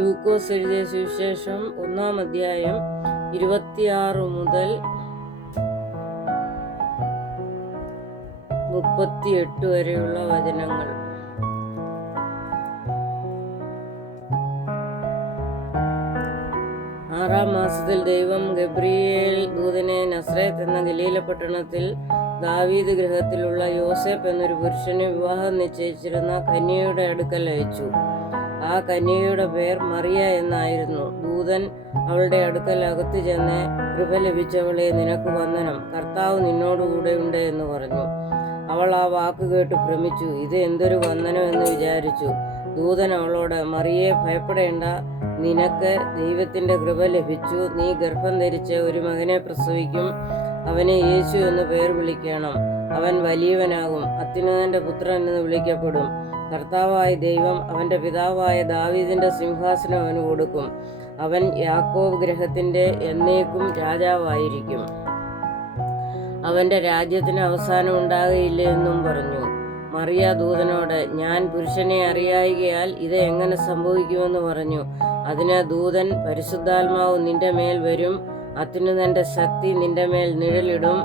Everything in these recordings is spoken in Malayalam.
ലൂക്കോസ് എഴുതിയ സുവിശേഷം 1-ാം അധ്യായം 26 മുതൽ 38 വരെയുള്ള വചനങ്ങൾ. ആറാം മാസത്തിൽ ദൈവം ഗബ്രിയേൽ ദൂതനെ നസ്രേത്ത് എന്ന ഗലീല പട്ടണത്തിൽ ദാവീദ് ഗൃഹത്തിലുള്ള യോസേപ്പ് എന്നൊരു പുരുഷനെ വിവാഹം നിശ്ചയിച്ചിരുന്ന കന്യകയുടെ അടുക്കൽ അയച്ചു. ആ കന്യകയുടെ പേർ മറിയ എന്നായിരുന്നു. ദൂതൻ അവളുടെ അടുക്കൽ അകത്ത് ചെന്ന്, കൃപ ലഭിച്ചവളെ, നിനക്ക് വന്ദനം, കർത്താവ് നിന്നോടുകൂടെ ഉണ്ട് എന്ന് പറഞ്ഞു. അവൾ ആ വാക്ക് കേട്ട് ഭ്രമിച്ചു. ഇത് എന്തൊരു വന്ദനം എന്ന് വിചാരിച്ചു. ദൂതൻ അവളോട്, മറിയെ, ഭയപ്പെടേണ്ട, നിനക്ക് ദൈവത്തിന്റെ കൃപ ലഭിച്ചു. നീ ഗർഭം ധരിച്ച് ഒരു മകനെ പ്രസവിക്കും. അവനെ യേശു എന്ന് പേർ വിളിക്കണം. അവൻ വലിയവനാകും, അത്യുന്നതന്റെ പുത്രൻ എന്ന് വിളിക്കപ്പെടും. കർത്താവായ ദൈവം അവന്റെ പിതാവായ ദാവീദിന്റെ സിംഹാസനം അവന് കൊടുക്കും. അവൻ യാക്കോബ് ഗൃഹത്തിന്റെ എന്നേക്കും രാജാവായിരിക്കും. അവന്റെ രാജ്യത്തിന് അവസാനം ഉണ്ടാകുകയില്ല എന്നും പറഞ്ഞു. മറിയ ദൂതനോട്, ഞാൻ പുരുഷനെ അറിയായികയാൽ ഇത് എങ്ങനെ സംഭവിക്കുമെന്ന് പറഞ്ഞു. അതിന് ദൂതൻ, പരിശുദ്ധാത്മാവ് നിന്റെ മേൽ വരും, അത്യുന്നതന്റെ ശക്തി നിന്റെ മേൽ നിഴലിടും.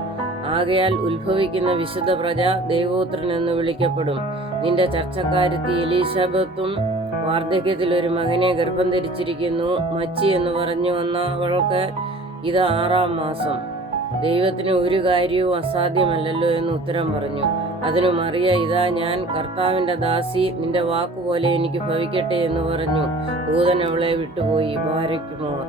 ആകയാൽ ഉത്ഭവിക്കുന്ന വിശുദ്ധ പ്രജ ദൈവപുത്രൻ എന്ന് വിളിക്കപ്പെടും. നിന്റെ ചർച്ചക്കാരത്തി എലീശബത്തും വാർദ്ധക്യത്തിൽ ഒരു മകനെ ഗർഭം ധരിച്ചിരിക്കുന്നു. മച്ചി എന്ന് പറഞ്ഞു വന്ന അവൾക്ക് ഇത് 6-ാം മാസം. ദൈവത്തിന് ഒരു കാര്യവും അസാധ്യമല്ലല്ലോ എന്ന് ഉത്തരം പറഞ്ഞു. അതിനു മറിയ, ഇതാ ഞാൻ കർത്താവിന്റെ ദാസി, നിന്റെ വാക്കുപോലെ എനിക്ക് ഭവിക്കട്ടെ എന്ന് പറഞ്ഞു. ദൂതൻ അവളെ വിട്ടുപോയി. ബാരക്കുമോർ.